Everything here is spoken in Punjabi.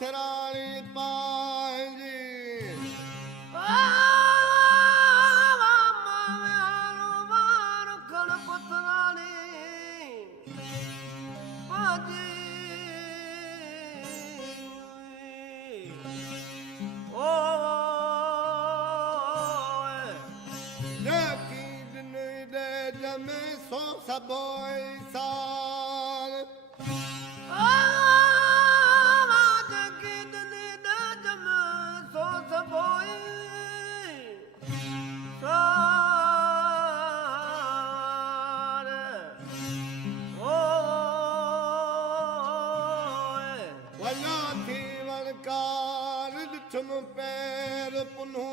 ਸਰਾਲੀ ਪਾਂਜੀ ਸੋ ਸਭੋਈ ਸਾਲ ਜਗੀ ਦਨੀ ਦੇ ਜਮ ਸੋ ਸਭੋਈ ਸਾਲ ਵਲਾ ਥੀ ਵਣਕਾਰ ਦਿਠਮ ਪੈਰ ਪੁਨੂ